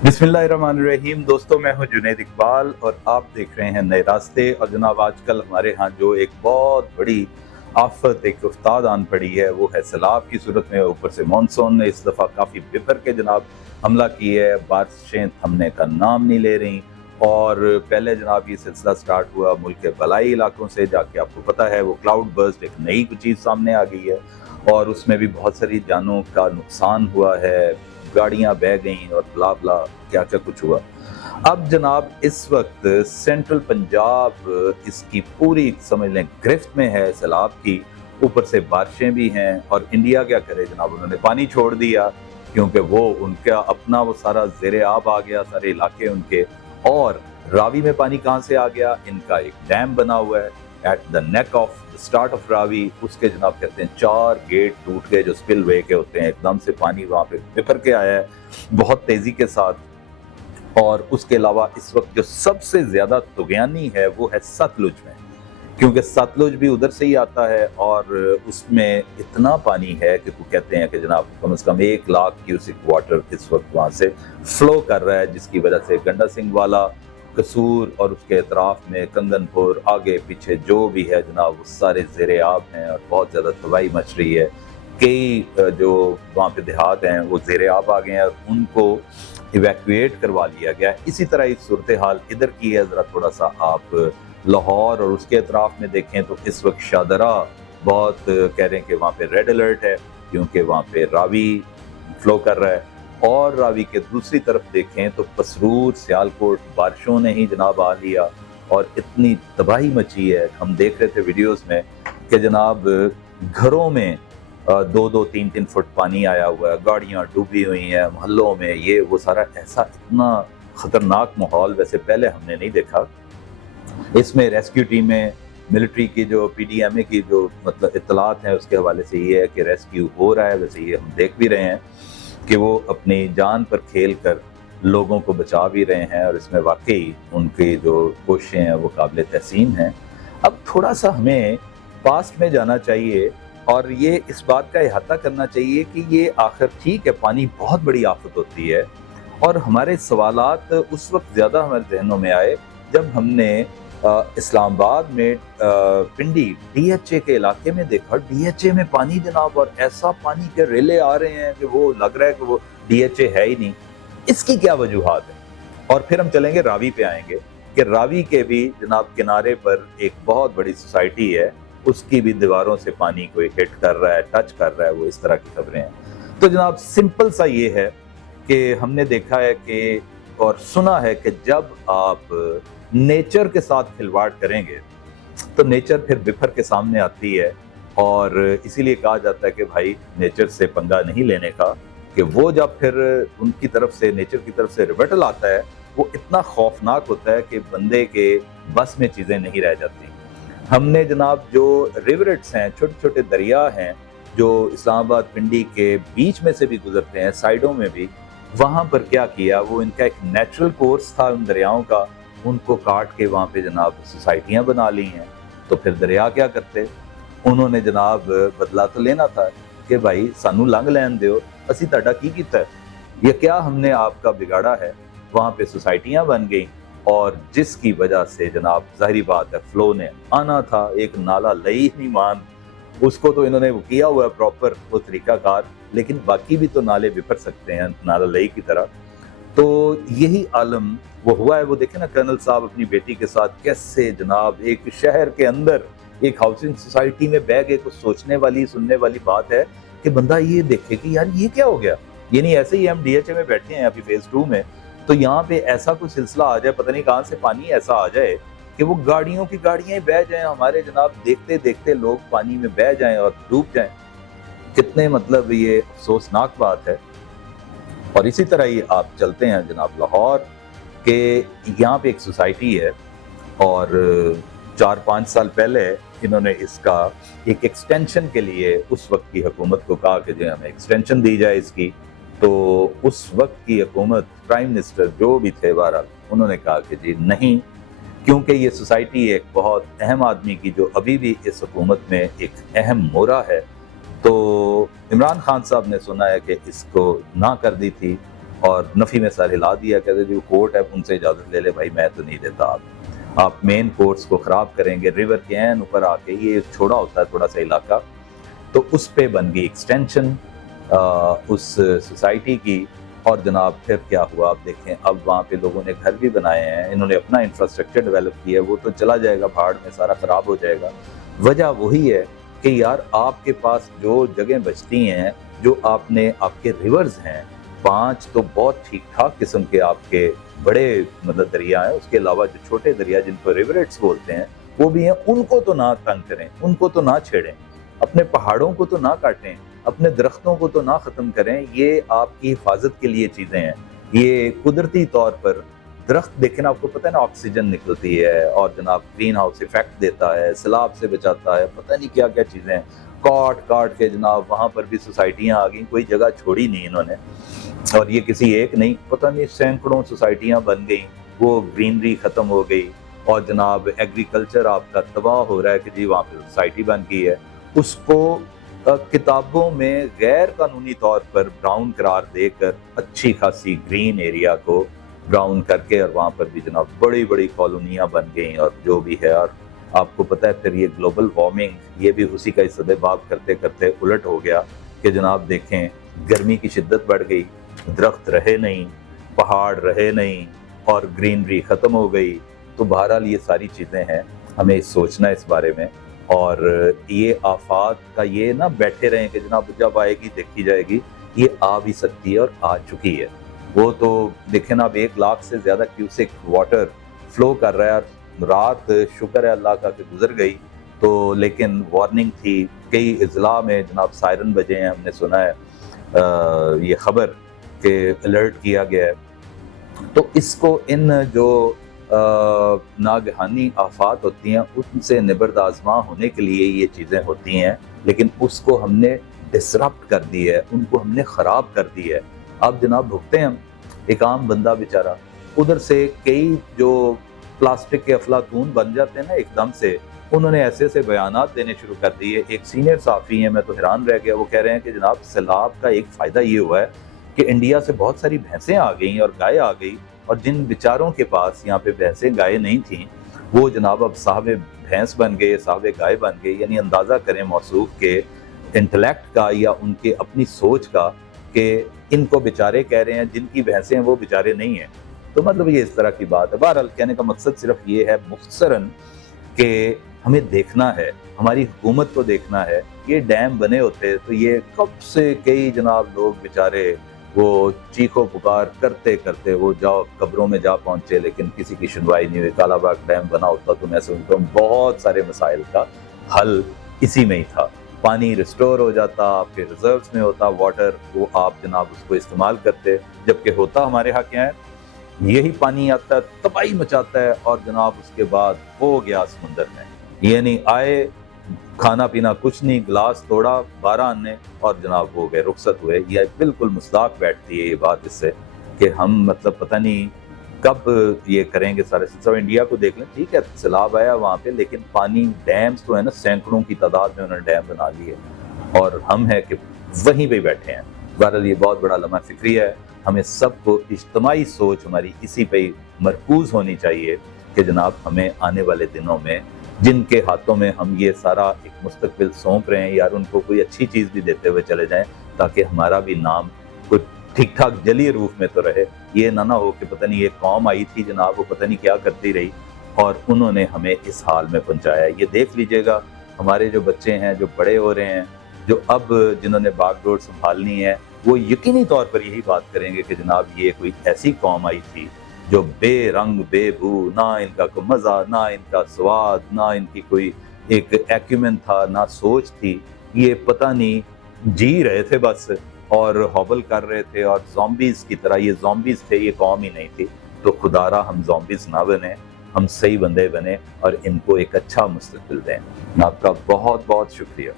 बिस्मिल्लाहिर्रहमानिर्रहीम। दोस्तों, मैं हूं जुनैद इकबाल और आप देख रहे हैं नए रास्ते। और जनाब, आजकल हमारे यहाँ जो एक बहुत बड़ी आफत, एक उस्ताद आन पड़ी है, वो है सैलाब की सूरत में। ऊपर से मानसून ने इस दफ़ा काफ़ी बिफर के जनाब हमला की है। बारिशें थमने का नाम नहीं ले रही। और पहले जनाब ये सिलसिला स्टार्ट हुआ मुल्क के बलाई इलाकों से, जाके आपको पता है वो क्लाउड बर्स्ट एक नई चीज़ सामने आ गई है और उसमें भी बहुत सारी जानों का नुकसान हुआ है, गाड़ियां बह गईं और ब्ला ब्ला क्या क्या कुछ हुआ। अब जनाब इस वक्त सेंट्रल पंजाब इसकी पूरी समझ लें गिरफ्त में है सैलाब की। ऊपर से बारिशें भी हैं और इंडिया क्या करे जनाब, उन्होंने पानी छोड़ दिया क्योंकि वो उनका अपना वो सारा ज़ेरे आब आ गया, सारे इलाके उनके। और रावी में पानी कहाँ से आ गया? इनका एक डैम बना हुआ है at the neck of start of Ravi. उसके जनाब कहते हैं 4 गेट टूट गए जो स्पिल वे के होते हैं। एकदम से पानी वहाँ पे बिफर के आया है बहुत तेजी के साथ। और उसके अलावा इस वक्त जो सबसे ज्यादा तुगयानी है वो है सतलुज में, क्योंकि सतलुज भी उधर से ही आता है और उसमें इतना पानी है कि वो कहते हैं कि जनाब कम से कम 1 लाख क्यूसिक वाटर इस वक्त वहाँ से फ्लो कर रहा है, जिसकी वजह से गंडा सिंह वाला, कसूर और उसके अतराफ में कंगनपुर, आगे पीछे जो भी है जनाब वो सारे ज़ेरे आब हैं और बहुत ज़्यादा तबाही मच रही है। कई जो वहाँ पे देहात हैं वो ज़ेरे आब आ गए हैं और उनको इवैक्यूएट करवा लिया गया है। इसी तरह इस सूरत हाल इधर की है। ज़रा थोड़ा सा आप लाहौर और उसके अतराफ में देखें तो इस वक्त शादरा बहुत कह रहे हैं कि वहाँ पे रेड अलर्ट है, क्योंकि वहाँ पे रावी फ्लो कर रहा है। और रावी के दूसरी तरफ देखें तो पसरूर, सियालकोट बारिशों ने ही जनाब आ लिया और इतनी तबाही मची है। हम देख रहे थे वीडियोस में कि जनाब घरों में 2-2, 3-3 फुट पानी आया हुआ है, गाड़ियां डूबी हुई हैं, मोहल्लों में ये वो सारा। ऐसा इतना खतरनाक माहौल वैसे पहले हमने नहीं देखा। इसमें रेस्क्यू टीमें, मिलिट्री की जो PDMA की जो मतलब इत्तलात हैं उसके हवाले से ये है कि रेस्क्यू हो रहा है। वैसे ये हम देख भी रहे हैं कि वो अपनी जान पर खेल कर लोगों को बचा भी रहे हैं और इसमें वाकई उनकी जो कोशिशें हैं वो काबिल तहसीन हैं। अब थोड़ा सा हमें पास्ट में जाना चाहिए और ये इस बात का इहाता करना चाहिए कि ये आखिर ठीक है, पानी बहुत बड़ी आफत होती है। और हमारे सवालात उस वक्त ज़्यादा हमारे जहनों में आए जब हमने इस्लामाबाद में पिंडी DHA के इलाके में देखा। DHA में पानी जनाब, और ऐसा पानी के रेले आ रहे हैं कि वो लग रहा है कि वो DHA है ही नहीं। इसकी क्या वजूहात है? और फिर हम चलेंगे रावी पे आएंगे कि रावी के भी जनाब किनारे पर एक बहुत बड़ी सोसाइटी है, उसकी भी दीवारों से पानी कोई हिट कर रहा है, टच कर रहा है, वो इस तरह की खबरें हैं। तो जनाब सिंपल सा ये है कि हमने देखा है कि और सुना है कि जब आप नेचर के साथ खिलवाड़ करेंगे तो नेचर फिर बिफर के सामने आती है। और इसीलिए कहा जाता है कि भाई नेचर से पंगा नहीं लेने का, कि वो जब फिर उनकी तरफ से, नेचर की तरफ से रिवर्टल आता है, वो इतना खौफनाक होता है कि बंदे के बस में चीज़ें नहीं रह जाती। हमने जनाब जो रिवरेट्स हैं, छोटे छोटे दरिया हैं जो इस्लामाबाद पिंडी के बीच में से भी गुजरते हैं, साइडों में भी, वहाँ पर क्या किया, वो इनका एक नेचुरल कोर्स था उन दरियाओं का, उनको काट के वहाँ पे जनाब सोसाइटियाँ बना ली हैं। तो फिर दरिया क्या करते? उन्होंने जनाब बदला तो लेना था कि भाई सानू लंघ लैन दो, असी ताड़ा की कीता है, ये क्या हमने आपका बिगाड़ा है। वहाँ पे सोसाइटियाँ बन गई और जिसकी वजह से जनाब जाहिर बात है फ्लो ने आना था। एक नाला लई नहीं मान, उसको तो इन्होंने वो किया हुआ है प्रॉपर वो तरीकाकार, लेकिन बाकी भी तो नाले बिफर सकते हैं नाला लई की तरह। तो यही आलम वो हुआ है। वो देखे ना कर्नल साहब अपनी बेटी के साथ कैसे जनाब एक शहर के अंदर एक हाउसिंग सोसाइटी में बह गए। कुछ सोचने वाली, सुनने वाली बात है कि बंदा ये देखे कि यार ये क्या हो गया। ये नहीं ऐसे ही हम DHA में बैठे हैं अभी फेज 2 में, तो यहाँ पे ऐसा कोई सिलसिला आ जाए, पता नहीं कहाँ से पानी ऐसा आ जाए कि वो गाड़ियों की गाड़ियां बह जाएं, हमारे जनाब देखते देखते लोग पानी में बह जाएं और डूब जाएं। कितने मतलब ये अफसोसनाक बात है। और इसी तरह ही आप चलते हैं जनाब लाहौर के, यहाँ पे एक सोसाइटी है और 4-5 साल पहले इन्होंने इसका एक एक्सटेंशन के लिए उस वक्त की हुकूमत को कहा कि जो हमें एक्सटेंशन दी जाए इसकी। तो उस वक्त की हुकूमत, प्राइम मिनिस्टर जो भी थे बहरहाल, उन्होंने कहा कि जी नहीं, क्योंकि ये सोसाइटी एक बहुत अहम आदमी की जो अभी भी इस हुकूमत में एक अहम मोहरा है। तो इमरान खान साहब ने सुना है कि इसको ना कर दी थी اور نفی میں سر ہلا دیا، کہتے جو کورٹ ہے ان سے اجازت لے لے بھائی، میں تو نہیں دیتا، آپ مین کورٹس کو خراب کریں گے۔ ریور کے این اوپر آ کے یہ چھوڑا ہوتا ہے تھوڑا سا علاقہ، تو اس پہ بن گئی ایکسٹینشن اس سوسائٹی کی، اور جناب پھر کیا ہوا آپ دیکھیں، اب وہاں پہ لوگوں نے گھر بھی بنائے ہیں، انہوں نے اپنا انفراسٹرکچر ڈیولپ کیا ہے، وہ تو چلا جائے گا بھاڑ میں، سارا خراب ہو جائے گا۔ وجہ وہی ہے کہ یار آپ کے پاس جو جگہیں بچتی ہیں، جو آپ نے، آپ کے ریورز ہیں 5 تو بہت ٹھیک ٹھاک قسم کے آپ کے بڑے مطلب دریا ہیں، اس کے علاوہ جو چھوٹے دریا جن کو ریوریٹس بولتے ہیں وہ بھی ہیں، ان کو تو نہ تنگ کریں، ان کو تو نہ چھیڑیں، اپنے پہاڑوں کو تو نہ کاٹیں، اپنے درختوں کو تو نہ ختم کریں، یہ آپ کی حفاظت کے لیے چیزیں ہیں۔ یہ قدرتی طور پر درخت دیکھیں آپ کو پتہ ہے نا، آکسیجن نکلتی ہے اور جناب گرین ہاؤس ایفیکٹ دیتا ہے، سیلاب سے بچاتا ہے، پتہ نہیں کیا کیا چیزیں ہیں، کاٹ کے جناب وہاں پر بھی سوسائٹیاں آ گئیں، کوئی جگہ چھوڑی نہیں انہوں نے، اور یہ کسی ایک نہیں، پتہ نہیں سینکڑوں سوسائٹیاں بن گئیں، وہ گرینری ختم ہو گئی، اور جناب ایگریکلچر آپ کا تباہ ہو رہا ہے کہ جی وہاں پہ سوسائٹی بن گئی ہے، اس کو کتابوں میں غیر قانونی طور پر براؤن قرار دے کر اچھی خاصی گرین ایریا کو براؤن کر کے، اور وہاں پر بھی جناب بڑی بڑی کالونیاں بن گئیں، اور جو بھی ہے، اور آپ کو پتہ ہے پھر یہ گلوبل وارمنگ یہ بھی اسی کا سبب کرتے کرتے الٹ ہو گیا کہ جناب دیکھیں گرمی کی شدت بڑھ گئی، درخت رہے نہیں، پہاڑ رہے نہیں، اور گرینری ختم ہو گئی۔ تو بہرحال یہ ساری چیزیں ہیں، ہمیں سوچنا ہے اس بارے میں، اور یہ آفات کا یہ نہ بیٹھے رہیں کہ جناب جب آئے گی دیکھی جائے گی، یہ آ بھی سکتی ہے اور آ چکی ہے۔ وہ تو دیکھیں نا، اب 1 لاکھ سے زیادہ کیوسک واٹر فلو کر رہا ہے، اور رات شکر ہے اللہ کا کہ گزر گئی، تو لیکن وارننگ تھی، کئی اضلاع میں جناب سائرن بجے ہیں، ہم نے سنا ہے یہ خبر کہ الرٹ کیا گیا ہے۔ تو اس کو ان جو ناگہانی آفات ہوتی ہیں ان سے نبرد آزما ہونے کے لیے یہ چیزیں ہوتی ہیں، لیکن اس کو ہم نے ڈسرپٹ کر دی ہے، ان کو ہم نے خراب کر دی ہے۔ اب جناب بھگتے ہیں ہم، ایک عام بندہ بیچارہ، ادھر سے کئی جو پلاسٹک کے افلاطون بن جاتے ہیں نا ایک دم سے، انہوں نے ایسے ایسے بیانات دینے شروع کر دیے۔ ایک سینئر صحافی ہیں، میں تو حیران رہ گیا، وہ کہہ رہے ہیں کہ جناب سیلاب کا ایک فائدہ یہ ہوا ہے کہ انڈیا سے بہت ساری بھینسیں آ گئیں اور گائے آ گئی، اور جن بیچاروں کے پاس یہاں پہ بھینسیں گائے نہیں تھیں وہ جناب اب صاحب بھینس بن گئے، صاحب گائے بن گئے۔ یعنی اندازہ کریں موصوف کے انٹلیکٹ کا یا ان کے اپنی سوچ کا، کہ ان کو بیچارے کہہ رہے ہیں، جن کی بھینسیں وہ بیچارے نہیں ہیں۔ تو مطلب یہ اس طرح کی بات ہے۔ بہرحال کہنے کا مقصد صرف یہ ہے مختصراً کہ ہمیں دیکھنا ہے، ہماری حکومت کو دیکھنا ہے، یہ ڈیم بنے ہوتے تو یہ کب سے کئی جناب لوگ بیچارے وہ چیخو پکار کرتے کرتے وہ قبروں میں جا پہنچے، لیکن کسی کی سنوائی نہیں ہوئی۔ کالا باغ ڈیم بنا ہوتا تو میں سمجھتا ہوں بہت سارے مسائل کا حل اسی میں ہی تھا، پانی ریسٹور ہو جاتا، آپ کے ریزروز میں ہوتا واٹر، وہ آپ جناب اس کو استعمال کرتے، جبکہ ہوتا ہمارے ہاں کیا ہے، یہی پانی آتا ہے، تباہی مچاتا ہے، اور جناب اس کے بعد ہو گیا سمندر میں، یعنی آئے کھانا پینا کچھ نہیں، گلاس توڑا 12 نے اور جناب ہو گئے، رخصت ہوئے۔ یہ بالکل مصداق بیٹھتی ہے یہ بات اس سے کہ ہم مطلب پتہ نہیں کب یہ کریں گے سارے سب۔ انڈیا کو دیکھ لیں، ٹھیک ہے سیلاب آیا وہاں پہ، لیکن پانی ڈیمز تو ہے نا، سینکڑوں کی تعداد میں انہوں نے ڈیم بنا لیے، اور ہم ہیں کہ وہیں پہ بیٹھے ہیں۔ بہرحال یہ بہت بڑا لمحہ فکری ہے، ہمیں سب کو اجتماعی سوچ ہماری اسی پہ مرکوز ہونی چاہیے کہ جناب ہمیں آنے والے دنوں میں جن کے ہاتھوں میں ہم یہ سارا ایک مستقبل سونپ رہے ہیں، یار ان کو کوئی اچھی چیز بھی دیتے ہوئے چلے جائیں، تاکہ ہمارا بھی نام کوئی ٹھیک ٹھاک جلی روح میں تو رہے۔ یہ نہ ہو کہ پتہ نہیں ایک قوم آئی تھی جناب، وہ پتہ نہیں کیا کرتی رہی اور انہوں نے ہمیں اس حال میں پہنچایا۔ یہ دیکھ لیجئے گا ہمارے جو بچے ہیں، جو بڑے ہو رہے ہیں، جو اب جنہوں نے باغ ڈور سنبھالنی ہے، وہ یقینی طور پر یہی بات کریں گے کہ جناب یہ کوئی ایسی قوم آئی تھی جو بے رنگ بے بو، نہ ان کا کوئی مزہ، نہ ان کا سواد، نہ ان کی کوئی ایک ایکیومن تھا، نہ سوچ تھی، یہ پتہ نہیں جی رہے تھے بس اور ہوبل کر رہے تھے، اور زومبیز کی طرح یہ زومبیز تھے، یہ قوم ہی نہیں تھی۔ تو خدا را ہم زومبیز نہ بنیں، ہم صحیح بندے بنیں اور ان کو ایک اچھا مستقبل دیں۔ آپ کا بہت بہت شکریہ۔